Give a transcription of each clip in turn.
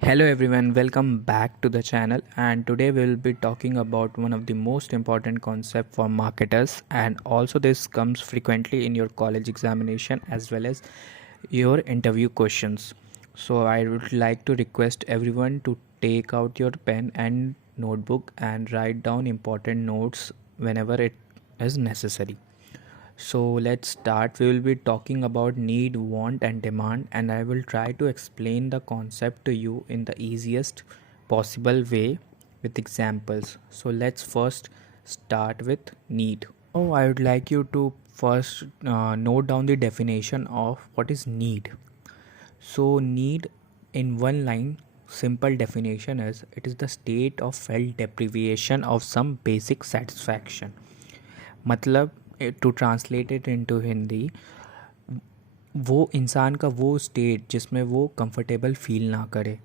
Hello everyone, welcome back to the channel, and today we will be talking about one of the most important concept for marketers, and also this comes frequently in your college examination as well as your interview questions. So I would like to request everyone to take out your pen and notebook and write down important notes whenever it is necessary. So let's start. We will be talking about need, want, and demand, and I will try to explain the concept to you in the easiest possible way with examples. So let's first start with need. Oh, I would like you to first note down the definition of what is need. So, need in one line, simple definition is it is the state of felt deprivation of some basic satisfaction. मतलब to translate it into Hindi, वो इंसान का वो state जिसमें वो comfortable feel ना करे.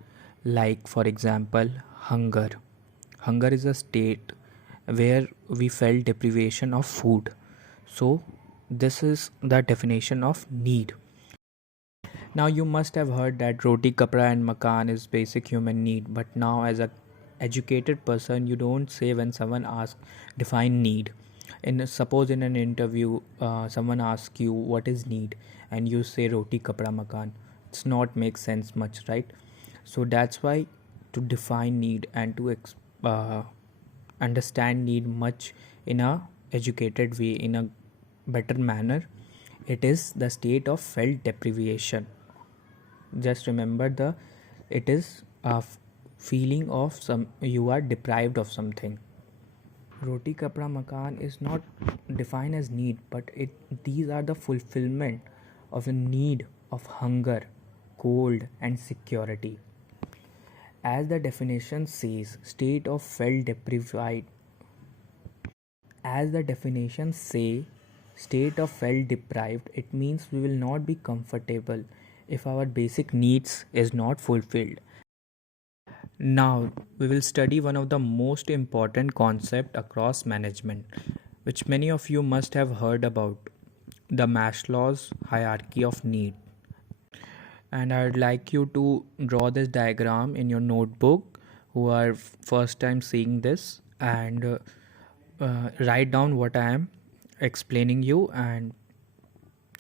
Like for example hunger. Hunger is a state where we felt deprivation of food. So this is the definition of need. Now you must have heard that roti kapra and makan is basic human need, but now as a educated person you don't say when someone asks define need. Suppose in an interview someone asks you what is need and you say roti kapra makan, it's not make sense much, right? So that's why to define need and to understand need much in a educated way, in a better manner, it is the state of felt deprivation. Just remember the it is a feeling of some you are deprived of something. Roti kapra makan is not defined as need, but these are the fulfillment of the need of hunger, cold, and security. As the definition says, state of felt deprived. As the definition say, state of felt deprived, it means we will not be comfortable if our basic needs is not fulfilled. Now we will study one of the most important concept across management, which many of you must have heard about, the Maslow's hierarchy of need. And I would like you to draw this diagram in your notebook who are first time seeing this, and write down what I am explaining you, and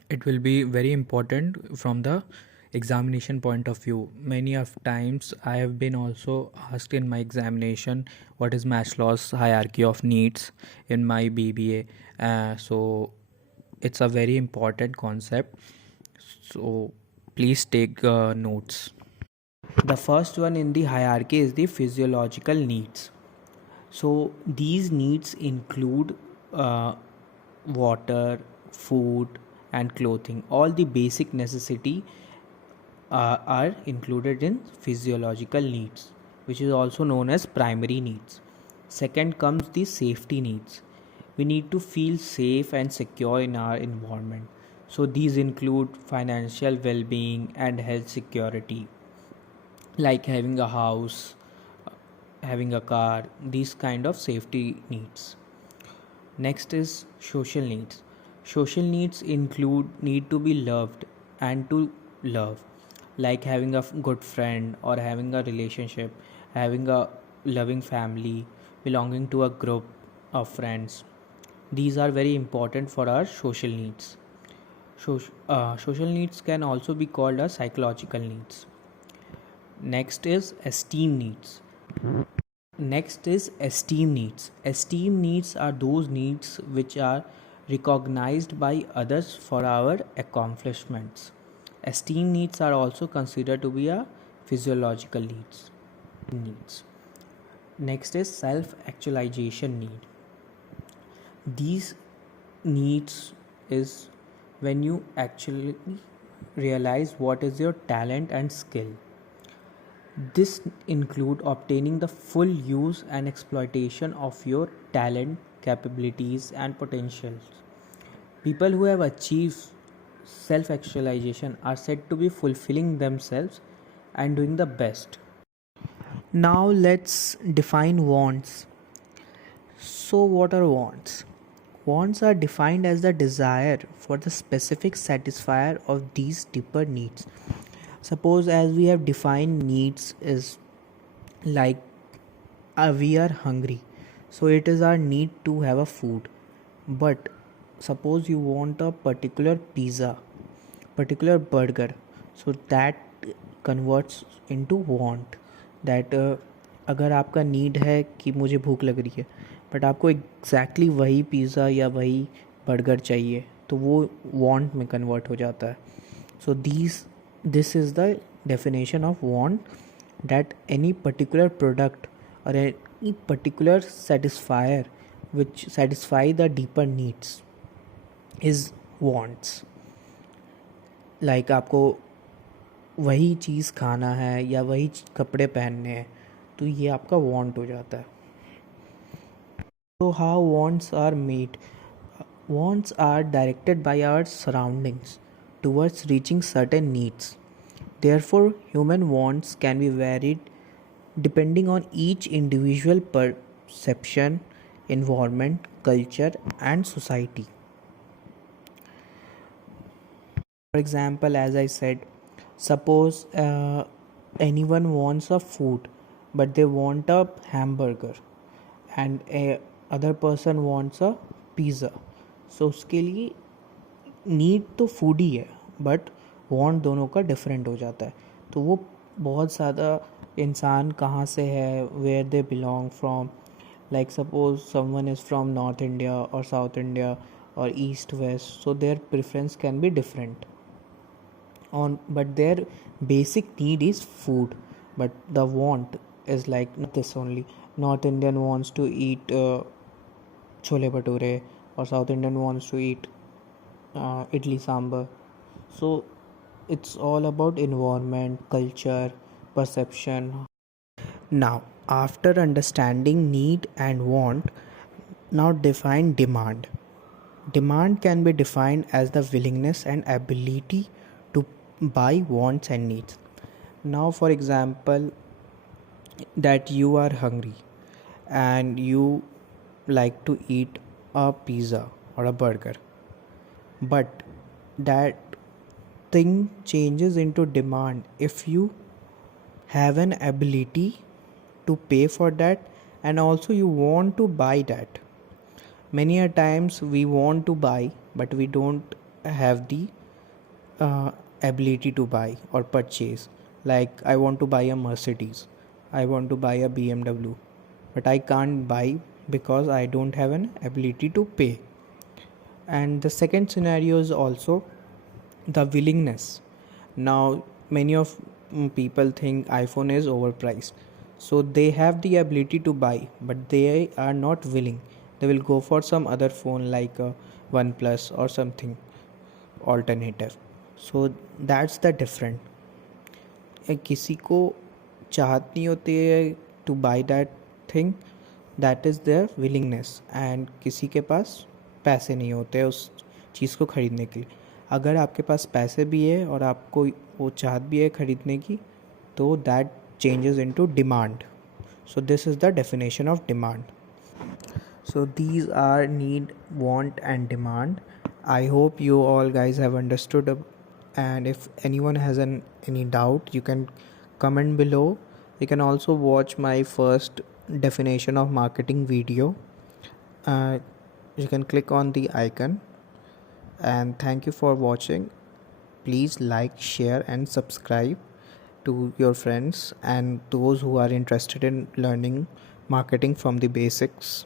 it will be very important from the examination point of view. Many of times I have been also asked in my examination what is Maslow's hierarchy of needs in my BBA. So it's a very important concept, so please take notes. The first one in the hierarchy is the physiological needs. So these needs include water, food, and clothing. All the basic necessity are included in physiological needs, which is also known as primary needs. Second comes the safety needs. We need to feel safe and secure in our environment. So these include financial well-being and health security, like having a house, having a car, these kind of safety needs. Next is social needs. Social needs include need to be loved and to love, like having a good friend or having a relationship, having a loving family, belonging to a group of friends. These are very important for our social needs. Social needs can also be called as psychological needs. Next is esteem needs. Next is esteem needs. Esteem needs are those needs which are recognized by others for our accomplishments. Esteem needs are also considered to be a physiological needs. Next is self-actualization need. These needs is when you actually realize what is your talent and skill. This include obtaining the full use and exploitation of your talent, capabilities, and potentials. People who have achieved self-actualization are said to be fulfilling themselves and doing the best. Now let's define wants. So what are wants? Wants are defined as the desire for the specific satisfier of these deeper needs. Suppose as we have defined needs is like we are hungry, so it is our need to have a food. But suppose you want a particular pizza, particular burger, so that converts into want. that अगर आपका need है कि मुझे भूख लग रही है, but आपको एग्जैक्टली वही पिज़्ज़ा या वही बर्गर चाहिए, तो वो वांट में कन्वर्ट हो जाता है. So this is the definition of want, that any particular product or any particular satisfier which satisfy the deeper needs is wants. Like आपको वही चीज़ खाना है या वही कपड़े पहनने हैं, तो ये आपका want हो जाता है. So how wants are made? Wants are directed by our surroundings towards reaching certain needs. Therefore, human wants can be varied depending on each individual perception, environment, culture, and society. For example, as I said, suppose anyone wants a food, but they want a hamburger, and a other person wants a pizza. So उसके लिए need तो food ही है, but want दोनों का different हो जाता है. तो वो बहुत ज़्यादा इंसान कहाँ से है, where they belong from. Like suppose someone is from north India और साउथ इंडिया और east west, so their preference can be different on, but their basic need is food, but the want is like this only. North Indian wants to eat chole bhature, or South Indian wants to eat idli sambar. So it's all about environment, culture, perception. Now, after understanding need and want, now define demand. Demand can be defined as the willingness and ability to buy wants and needs. Now, for example, that you are hungry and you like to eat a pizza or a burger, but that thing changes into demand if you have an ability to pay for that, and also you want to buy that. Many a times we want to buy, but we don't have the uh, ability to buy or purchase. Like I want to buy a Mercedes, I want to buy a BMW, but I can't buy because I don't have an ability to pay. And the second scenario is also the willingness. Now many of people think iPhone is overpriced, so they have the ability to buy, but they are not willing. They will go for some other phone like a OnePlus or something alternative. So that's the different. किसी को चाहत नहीं होती है to buy that thing, that is their willingness, and किसी के पास पैसे नहीं होते उस चीज़ को ख़रीदने के लिए. अगर आपके पास पैसे भी है और आपको वो चाहत भी है ख़रीदने की, तो that changes into demand. So this is the definition of demand. So these are need, want, and demand. I hope you all guys have understood. And if anyone has any doubt, you can comment below. You can also watch my first definition of marketing video. You can click on the icon. And thank you for watching. Please like, share, and subscribe to your friends and those who are interested in learning marketing from the basics.